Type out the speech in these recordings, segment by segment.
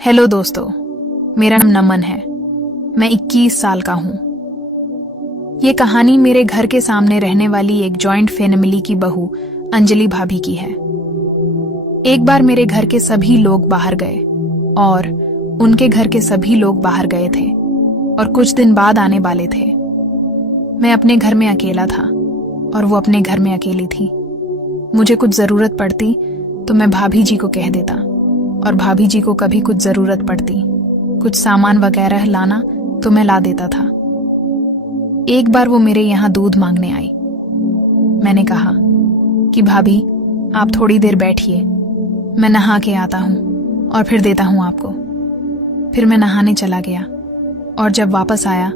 Hello दोस्तों, मेरा नाम नमन है। मैं 21 साल का हूँ। ये कहानी मेरे घर के सामने रहने वाली एक जॉइंट फैमिली की बहू अंजलि भाभी की है। एक बार मेरे घर के सभी लोग बाहर गए और उनके घर के सभी लोग बाहर गए थे और कुछ दिन बाद आने वाले थे। मैं अपने घर में अकेला था और वो अपने घर में अकेली थी। मुझे कुछ जरूरत पड़ती तो मैं भाभी जी को कह देता और भाभी जी को कभी कुछ जरूरत पड़ती, कुछ सामान वगैरह लाना, तो मैं ला देता था। एक बार वो मेरे यहाँ दूध मांगने आई। मैंने कहा कि भाभी आप थोड़ी देर बैठिए, मैं नहा के आता हूँ और फिर देता हूँ आपको। फिर मैं नहाने चला गया और जब वापस आया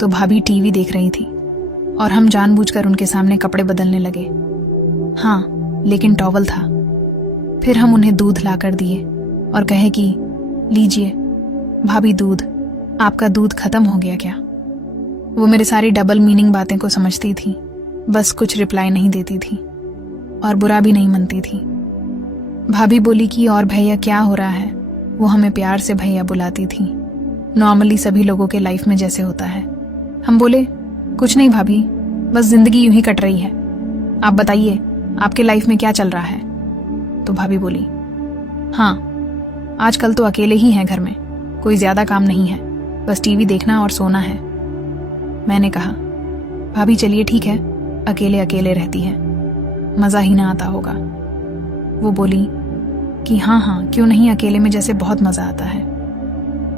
तो भाभी टीवी देख रही थी और हम जानबूझकर उनके सामने कपड़े बदलने लगे। हाँ, लेकिन टॉवल था। फिर हम उन्हें दूध लाकर दिए और कहे कि लीजिए भाभी दूध, आपका दूध खत्म हो गया क्या? वो मेरे सारी डबल मीनिंग बातें को समझती थी, बस कुछ रिप्लाई नहीं देती थी और बुरा भी नहीं मानती थी। भाभी बोली कि और भैया क्या हो रहा है? वो हमें प्यार से भैया बुलाती थी, नॉर्मली सभी लोगों के लाइफ में जैसे होता है। हम बोले कुछ नहीं भाभी, बस जिंदगी यूं ही कट रही है। आप बताइए आपके लाइफ में क्या चल रहा है? तो भाभी बोली हाँ, आजकल तो अकेले ही हैं घर में, कोई ज्यादा काम नहीं है, बस टीवी देखना और सोना है। मैंने कहा भाभी चलिए ठीक है, अकेले अकेले रहती है, मजा ही ना आता होगा। वो बोली कि हाँ हाँ क्यों नहीं, अकेले में जैसे बहुत मजा आता है।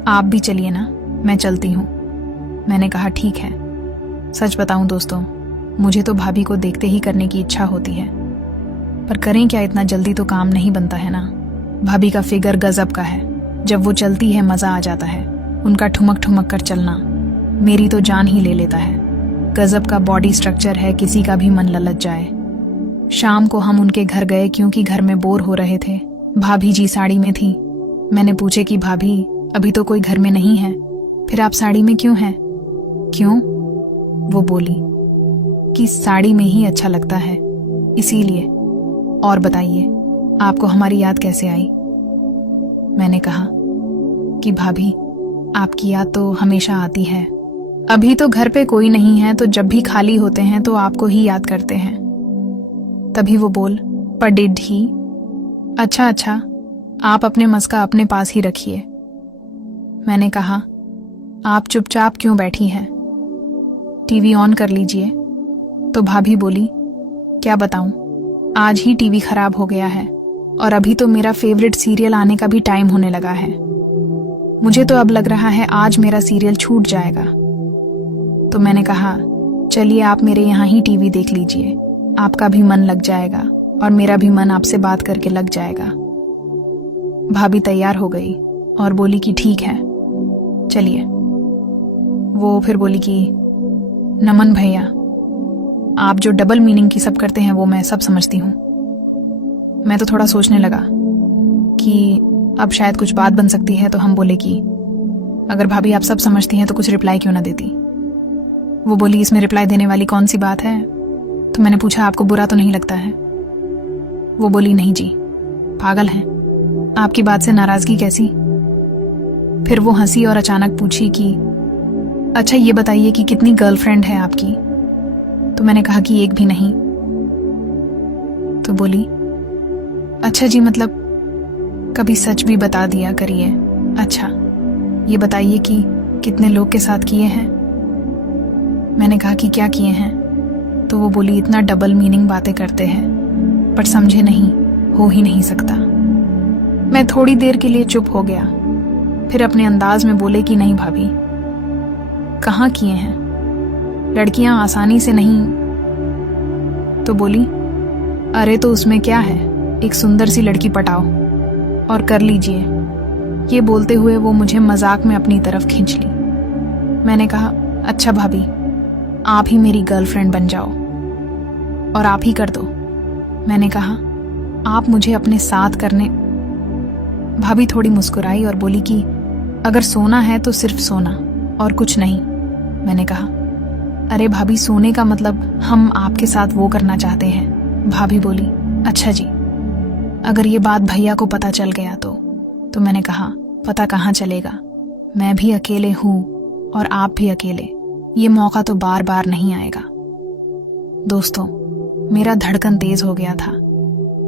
आप भी चलिए ना, मैं चलती हूँ। मैंने कहा ठीक है। सच बताऊं दोस्तों, मुझे तो भाभी को देखते ही करने की इच्छा होती है, पर करें क्या, इतना जल्दी तो काम नहीं बनता है ना। भाभी का फिगर गजब का है, जब वो चलती है मजा आ जाता है। उनका ठुमक ठुमक कर चलना मेरी तो जान ही ले लेता है। गजब का बॉडी स्ट्रक्चर है, किसी का भी मन ललच जाए। शाम को हम उनके घर गए क्योंकि घर में बोर हो रहे थे। भाभी जी साड़ी में थी। मैंने पूछे कि भाभी अभी तो कोई घर में नहीं है, फिर आप साड़ी में क्यों हैं? क्यों? वो बोली कि साड़ी में ही अच्छा लगता है, इसीलिए। और बताइए आपको हमारी याद कैसे आई? मैंने कहा कि भाभी आपकी याद तो हमेशा आती है। अभी तो घर पे कोई नहीं है, तो जब भी खाली होते हैं तो आपको ही याद करते हैं। तभी वो बोल पर डिड ही? अच्छा अच्छा, आप अपने मस्का अपने पास ही रखिए। मैंने कहा आप चुपचाप क्यों बैठी हैं, टीवी ऑन कर लीजिए। तो भाभी बोली क्या बताऊं, आज ही टीवी खराब हो गया है और अभी तो मेरा फेवरेट सीरियल आने का भी टाइम होने लगा है। मुझे तो अब लग रहा है आज मेरा सीरियल छूट जाएगा। तो मैंने कहा चलिए आप मेरे यहाँ ही टीवी देख लीजिए, आपका भी मन लग जाएगा और मेरा भी मन आपसे बात करके लग जाएगा। भाभी तैयार हो गई और बोली कि ठीक है चलिए। वो फिर बोली कि नमन भैया, आप जो डबल मीनिंग की सब करते हैं वो मैं सब समझती हूँ। मैं तो थोड़ा सोचने लगा कि अब शायद कुछ बात बन सकती है, तो हम बोले कि अगर भाभी आप सब समझती हैं तो कुछ रिप्लाई क्यों ना देती। वो बोली इसमें रिप्लाई देने वाली कौन सी बात है? तो मैंने पूछा आपको बुरा तो नहीं लगता है? वो बोली नहीं जी, पागल हैं, आपकी बात से नाराजगी कैसी? फिर वो हंसी और अचानक पूछी कि अच्छा ये बताइए कि कितनी गर्लफ्रेंड है आपकी? तो मैंने कहा कि एक भी नहीं। तो बोली अच्छा जी, मतलब कभी सच भी बता दिया करिए। अच्छा ये बताइए कि कितने लोग के साथ किए हैं? मैंने कहा कि क्या किए हैं? तो वो बोली इतना डबल मीनिंग बातें करते हैं पर समझे नहीं, हो ही नहीं सकता। मैं थोड़ी देर के लिए चुप हो गया, फिर अपने अंदाज में बोले कि नहीं भाभी, कहाँ किए हैं, लड़कियां आसानी से नहीं। तो बोली अरे तो उसमें क्या है, एक सुंदर सी लड़की पटाओ और कर लीजिए। ये बोलते हुए वो मुझे मजाक में अपनी तरफ खींच ली। मैंने कहा अच्छा भाभी, आप ही मेरी गर्लफ्रेंड बन जाओ और आप ही कर दो। मैंने कहा आप मुझे अपने साथ करने। भाभी थोड़ी मुस्कुराई और बोली कि अगर सोना है तो सिर्फ सोना और कुछ नहीं। मैंने कहा अरे भाभी, सोने का मतलब हम आपके साथ वो करना चाहते हैं। भाभी बोली अच्छा जी, अगर ये बात भैया को पता चल गया तो मैंने कहा पता कहाँ चलेगा, मैं भी अकेले हूं और आप भी अकेले। ये मौका तो बार बार नहीं आएगा। दोस्तों, मेरा धड़कन तेज हो गया था,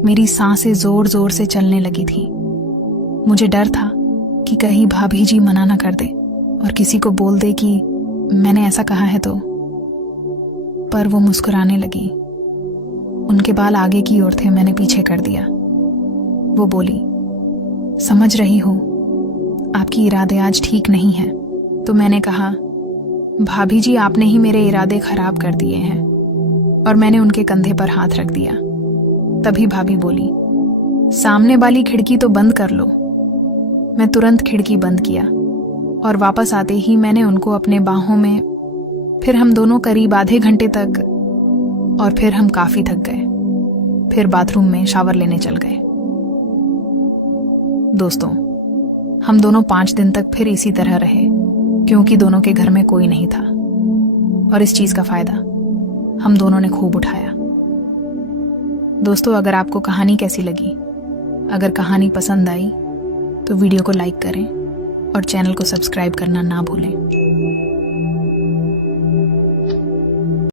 मेरी सांसें जोर जोर से चलने लगी थी। मुझे डर था कि कहीं भाभी जी मना न कर दे और किसी को बोल दे कि मैंने ऐसा कहा है तो। पर वो मुस्कुराने लगी। उनके बाल आगे की ओर थे, मैंने पीछे कर दिया। वो बोली, समझ रही हूं आपकी इरादे आज ठीक नहीं है। तो मैंने कहा, भाभी जी आपने ही मेरे इरादे खराब कर दिए हैं। और मैंने उनके कंधे पर हाथ रख दिया। तभी भाभी बोली, सामने वाली खिड़की तो बंद कर लो। मैं तुरंत खिड़की बंद किया और वापस आते ही मैंने उनको अपने बाहों में। फिर हम दोनों करीब आधे घंटे तक, और फिर हम काफी थक गए। फिर बाथरूम में शावर लेने चल गए। दोस्तों, हम दोनों 5 दिन तक फिर इसी तरह रहे, क्योंकि दोनों के घर में कोई नहीं था। और इस चीज का फायदा हम दोनों ने खूब उठाया। दोस्तों, अगर आपको कहानी कैसी लगी, अगर कहानी पसंद आई तो वीडियो को लाइक करें और चैनल को सब्सक्राइब करना ना भूलें।